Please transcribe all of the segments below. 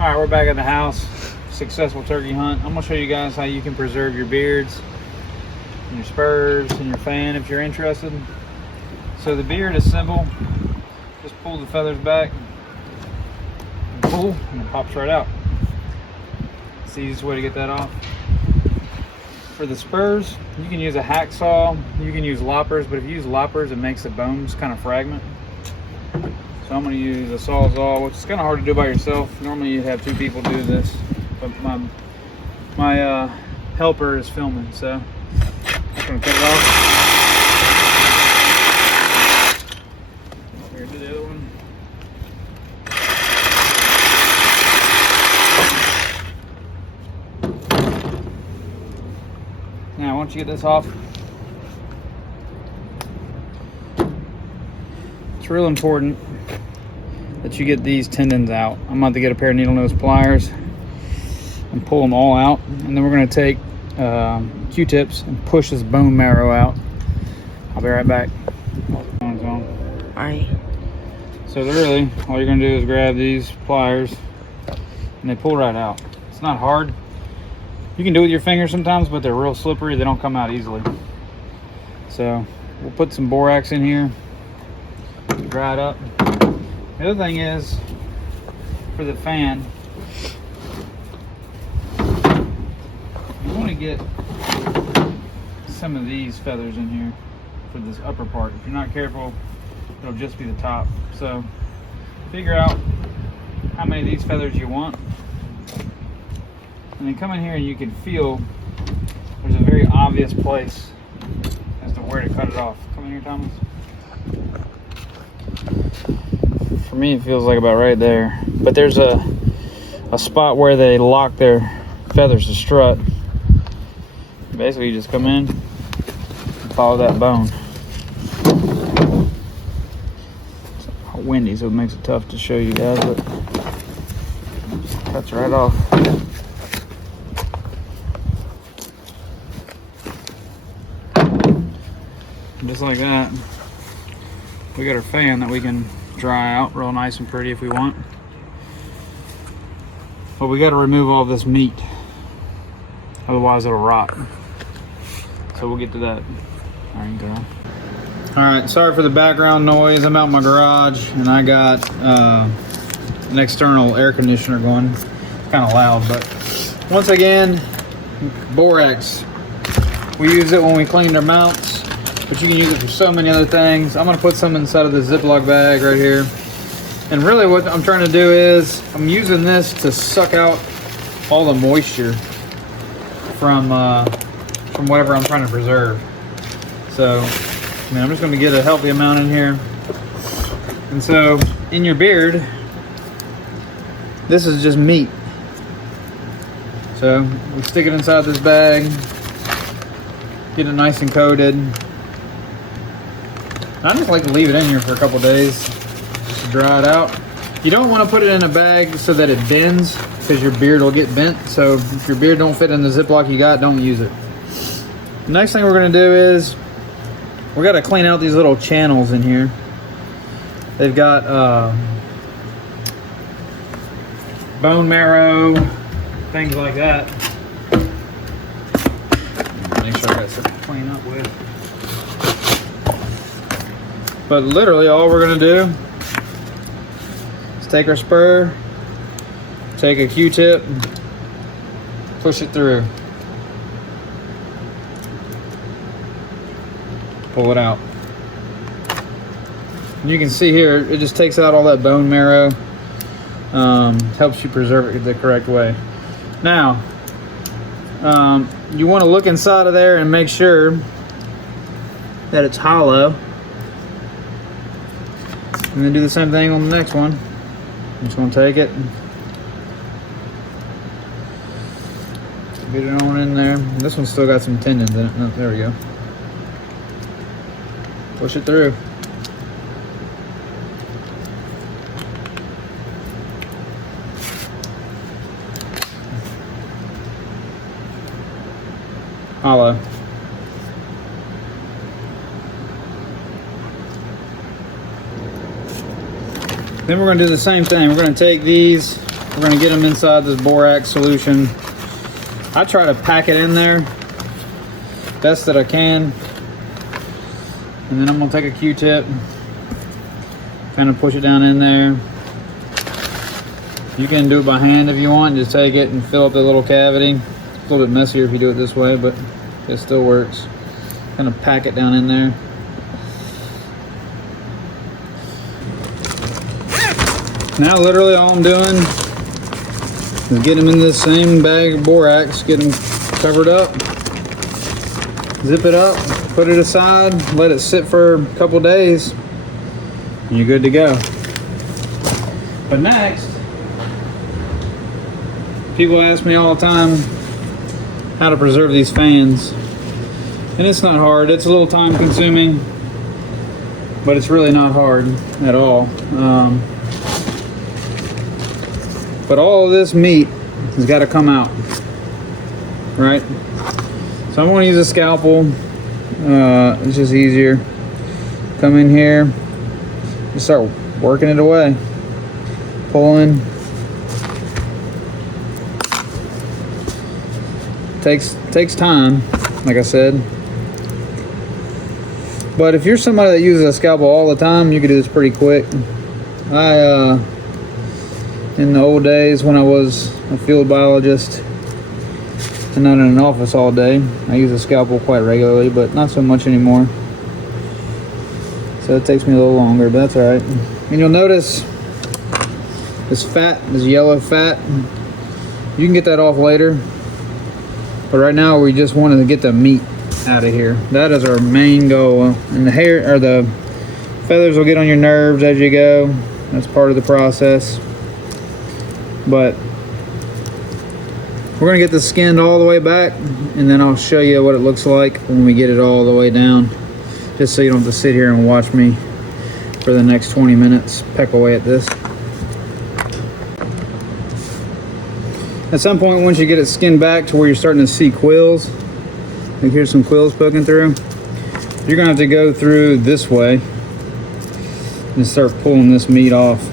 All right, we're back at the house. Successful turkey hunt. I'm gonna show you guys how you can preserve your beards and your spurs and your fan if you're interested. So the beard is simple. Just pull the feathers back, and pull, and it pops right out. It's the easiest way to get that off. For the spurs, you can use a hacksaw, you can use loppers, but if you use loppers, it makes the bones kind of fragment. So I'm going to use a sawzall, which is kind of hard to do by yourself. Normally you'd have two people do this, but my helper is filming, so I'm just going to cut it off. Over here to the other one. Now once you get this off, it's real important that you get these tendons out. I'm about to get a pair of needle nose pliers and pull them all out, and then we're going to take Q-tips and push this bone marrow out. I'll be right back. Alright. So literally all you're going to do is grab these pliers and they pull right out. It's not hard. You can do it with your fingers sometimes, but they're real slippery. They don't come out easily. So we'll put some borax in here, dry it up. The other thing is, for the fan, you want to get some of these feathers in here for this upper part. If you're not careful, it'll just be the top. So figure out how many of these feathers you want, and then come in here and you can feel there's a very obvious place as to where to cut it off. Come in here, Thomas. For me, it feels like about right there, but there's a spot where they lock their feathers to strut. Basically, you just come in and follow that bone. It's windy, so it makes it tough to show you guys, but it cuts right off. Just like that, we got our fan that we can dry out real nice and pretty if we want. But we got to remove all this meat, otherwise it'll rot. So we'll get to that. All right, girl. All right, sorry for the background noise. I'm out in my garage and I got an external air conditioner going. It's kind of loud, but once again, borax. We use it when we cleaned our mounts, but you can use it for so many other things. I'm gonna put some inside of the Ziploc bag right here. And really what I'm trying to do is, I'm using this to suck out all the moisture from whatever I'm trying to preserve. So, I mean, I'm just gonna get a healthy amount in here. And so, in your beard, this is just meat. So, we stick it inside this bag, get it nice and coated. I just like to leave it in here for a couple days, just to dry it out. You don't want to put it in a bag so that it bends, because your beard will get bent. So if your beard don't fit in the Ziploc you got, don't use it. The next thing we're going to do is, we got to clean out these little channels in here. They've got bone marrow, things like that. Make sure I got something to clean up with. But literally all we're gonna do is take our spur, take a Q-tip, push it through. Pull it out. And you can see here, it just takes out all that bone marrow. Helps you preserve it the correct way. Now, you want to look inside of there and make sure that it's hollow. And then do the same thing on the next one. I'm just going to take it, get it on in there. This one's still got some tendons in it. Oh, there we go. Push it through. Hollow. Then we're going to do the same thing. We're going to take these We're gonna get them inside this borax solution. I try to pack it in there best that I can. And then I'm gonna take a Q-tip, kind of push it down in there. You can do it by hand if you want. Just take it and fill up the little cavity. It's a little bit messier if you do it this way, but it still works. Kind of pack it down in there. Now literally all I'm doing is get them in this same bag of borax, get them covered up, zip it up, put it aside, let it sit for a couple days, and you're good to go. But next, people ask me all the time how to preserve these fans. And it's not hard. It's a little time consuming, but it's really not hard at all. But all of this meat has got to come out, right? So I'm going to use a scalpel. It's just easier. Come in here, just start working it away, pulling. Takes time, like I said. But if you're somebody that uses a scalpel all the time, you can do this pretty quick. In the old days when I was a field biologist and not in an office all day, I use a scalpel quite regularly, but not so much anymore. So it takes me a little longer, but that's all right. And you'll notice this fat, this yellow fat, you can get that off later. But right now we just wanted to get the meat out of here. That is our main goal. And the hair or the feathers will get on your nerves as you go. That's part of the process. But we're gonna get the skin all the way back, and then I'll show you what it looks like when we get it all the way down, just so you don't have to sit here and watch me for the next 20 minutes peck away at this. At some point, once you get it skinned back to where you're starting to see quills, like here's some quills poking through, you're gonna have to go through this way and start pulling this meat off.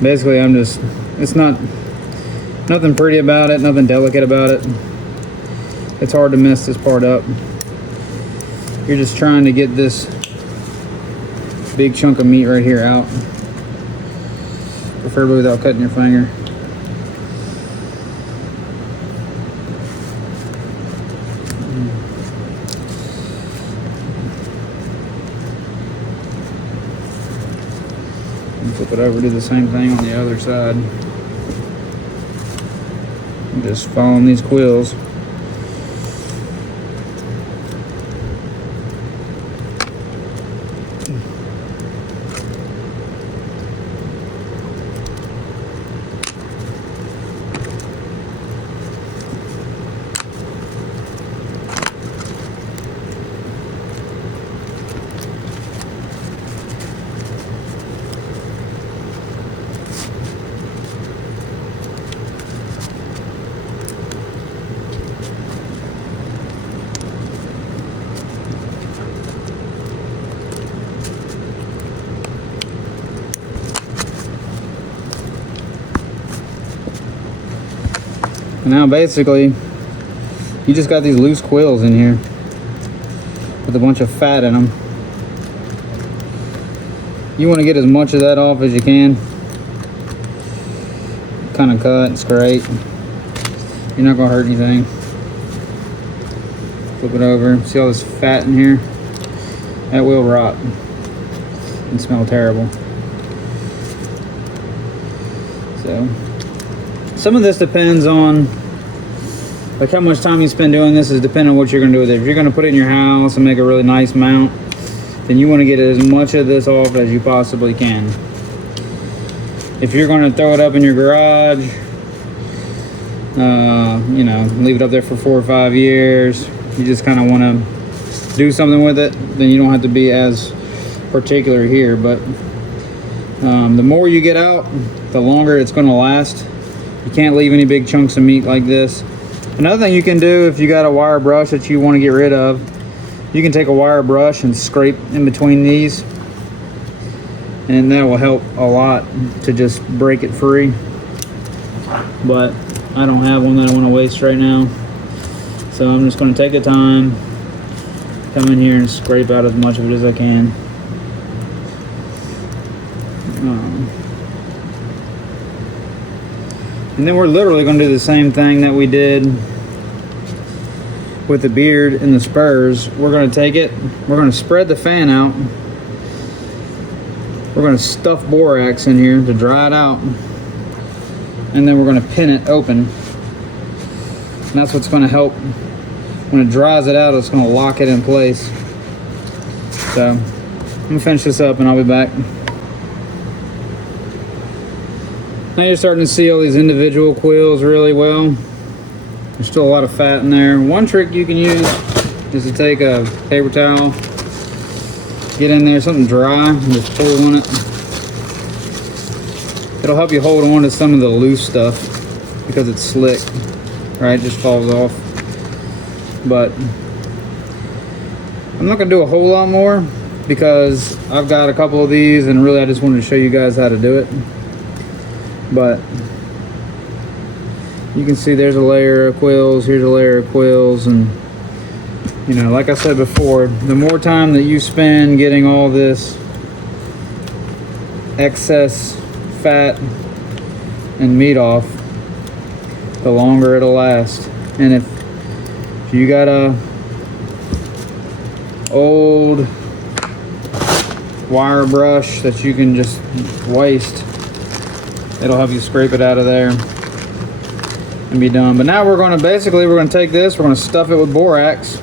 Basically, it's nothing pretty about it, nothing delicate about it. It's hard to mess this part up. You're just trying to get this big chunk of meat right here out, preferably without cutting your finger. Flip it over, do the same thing on the other side. Just following these quills. Now basically, you just got these loose quills in here with a bunch of fat in them. You want to get as much of that off as you can. Kind of cut, scrape. You're not going to hurt anything. Flip it over. See all this fat in here? That will rot and smell terrible. So, some of this depends on like how much time you spend doing this is depending on what you're going to do with it. If you're going to put it in your house and make a really nice mount, then you want to get as much of this off as you possibly can. If you're going to throw it up in your garage, you know, leave it up there for 4 or 5 years, you just kind of want to do something with it, then you don't have to be as particular here. But the more you get out, the longer it's going to last. You can't leave any big chunks of meat like this. Another thing you can do, if you got a wire brush that you want to get rid of, you can take a wire brush and scrape in between these, and that will help a lot to just break it free. but I don't have one that I want to waste right now. So I'm just going to take the time, come in here and scrape out as much of it as I can. And then we're literally going to do the same thing that we did with the beard and the spurs. We're going to take it, we're going to spread the fan out. We're going to stuff borax in here to dry it out. And then we're going to pin it open. And that's what's going to help. When it dries it out, it's going to lock it in place. So I'm going to finish this up and I'll be back. Now you're starting to see all these individual quills really well. There's still a lot of fat in there. One trick you can use is to take a paper towel, get in there something dry, and just pull on it. It'll help you hold on to some of the loose stuff because it's slick, right? It just falls off. But I'm not gonna do a whole lot more because I've got a couple of these and really I just wanted to show you guys how to do it. But you can see there's a layer of quills, here's a layer of quills, and you know, like I said before, the more time that you spend getting all this excess fat and meat off, the longer it'll last. And if you got a old wire brush that you can just waste, it'll help you scrape it out of there and be done. But now we're going to take this, we're going to stuff it with borax,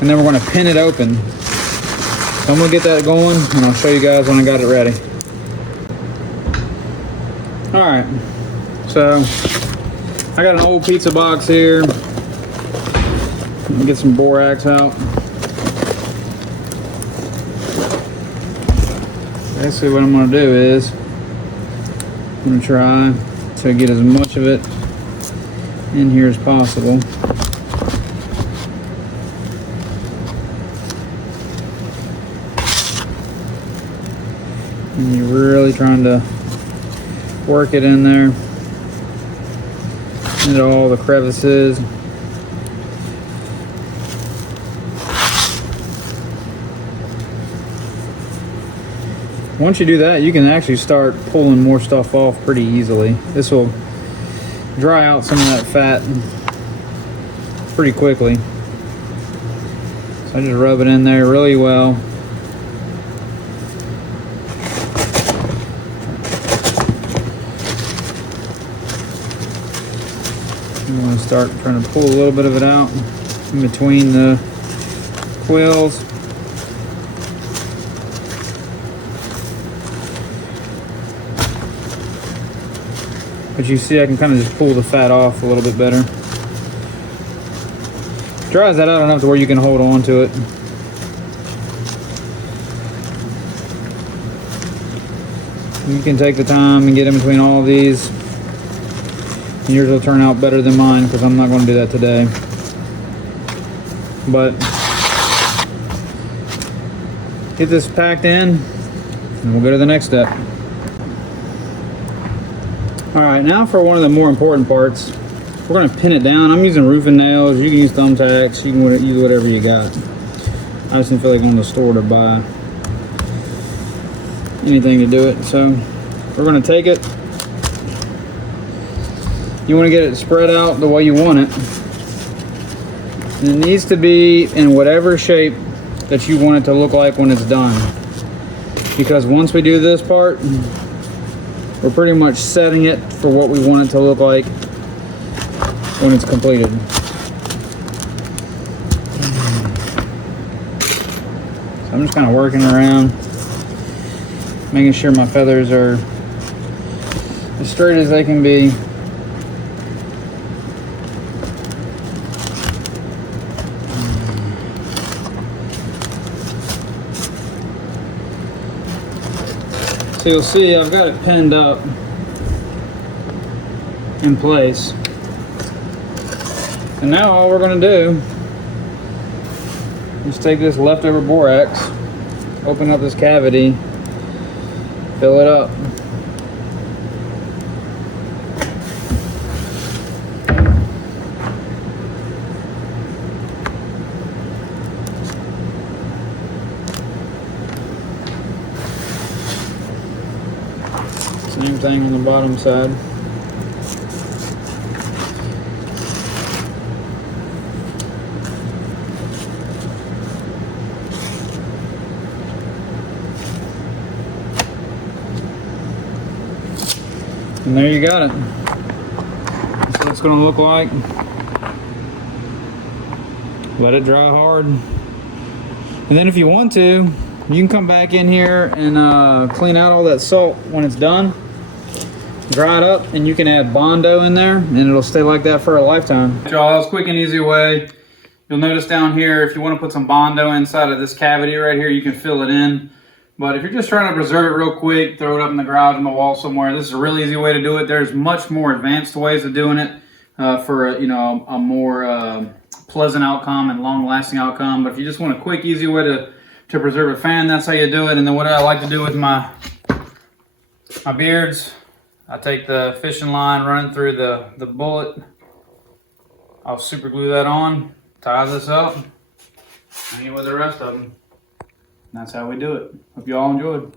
and then we're going to pin it open. So I'm going to get that going and I'll show you guys when I got it ready. Alright, so I got an old pizza box here. Let me get some borax out. Basically what I'm going to do is I'm going to try to get as much of it in here as possible. And you're really trying to work it in there into all the crevices. Once you do that, you can actually start pulling more stuff off pretty easily. This will dry out some of that fat pretty quickly. So I just rub it in there really well. I'm going to start trying to pull a little bit of it out in between the quills. But you see I can kind of just pull the fat off a little bit better. Dries that out enough to where you can hold on to it. You can take the time and get in between all of these. Yours will turn out better than mine because I'm not going to do that today. But get this packed in and we'll go to the next step. Alright, now for one of the more important parts. We're going to pin it down. I'm using roofing nails. You can use thumbtacks. You can use whatever you got. I just didn't feel like going to the store to buy anything to do it. So we're going to take it. You want to get it spread out the way you want it. And it needs to be in whatever shape that you want it to look like when it's done. Because once we do this part, we're pretty much setting it for what we want it to look like when it's completed. So I'm just kind of working around, making sure my feathers are as straight as they can be. So you'll see I've got it pinned up in place. And now all we're going to do is take this leftover borax, open up this cavity, fill it up. same thing on the bottom side. And there you got it. That's what it's going to look like. Let it dry hard. And then if you want to, you can come back in here and clean out all that salt when it's done. Dry it up, and you can add Bondo in there, and it'll stay like that for a lifetime. Y'all, that was a quick and easy way. You'll notice down here, if you want to put some Bondo inside of this cavity right here, you can fill it in. But if you're just trying to preserve it real quick, throw it up in the garage on the wall somewhere, this is a really easy way to do it. There's much more advanced ways of doing it for a more pleasant outcome and long-lasting outcome. But if you just want a quick, easy way to preserve a fan, that's how you do it. And then what I like to do with my beards, I take the fishing line running through the bullet. I'll super glue that on, tie this up, hang it with the rest of them. And that's how we do it. Hope you all enjoyed.